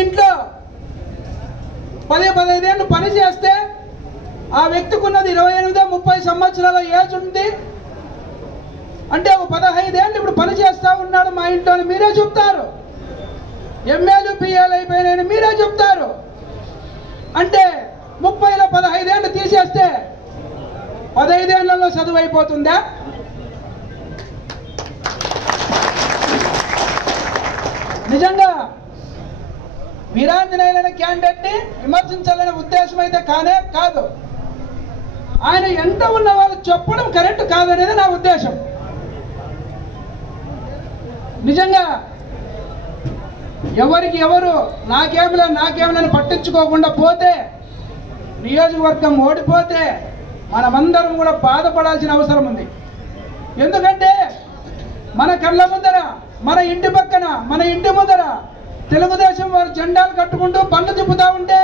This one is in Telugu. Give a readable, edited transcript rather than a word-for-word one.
ఇంట్లో 10-15 ఏళ్ళు పని చేస్తే ఆ వ్యక్తికి ఉన్నది 28-30 సంవత్సరాల ఏజ్ ఉంది అంటే ఒక 15 ఏళ్ళు ఇప్పుడు పని చేస్తూ ఉన్నాడు మా ఇంట్లో మీరే చెప్తారు. ఎంఏలు పిఏలు అయిపోయినాయని మీరే చెప్తారు. అంటే 30లో 15 ఏళ్ళు తీసేస్తే 15 ఏళ్లలో చదువు అయిపోతుందా? నిజంగా వీరాంజనేయులైన క్యాండిడేట్ని విమర్శించాలనే ఉద్దేశం అయితే కానే కాదు. ఆయన ఎంత ఉన్న వాళ్ళు చెప్పడం కరెక్ట్ కాదనేది నా ఉద్దేశం. నిజంగా ఎవరికి ఎవరు నాకేమలని పట్టించుకోకుండా పోతే, నియోజకవర్గం ఓడిపోతే మనమందరం కూడా బాధపడాల్సిన అవసరం ఉంది. ఎందుకంటే మన కళ్ళ ముందర, మన ఇంటి పక్కన, మన ఇంటి ముందర తెలుగుదేశం వారు జెండాలు కట్టుకుంటూ పళ్ళు తిప్పుతా ఉంటే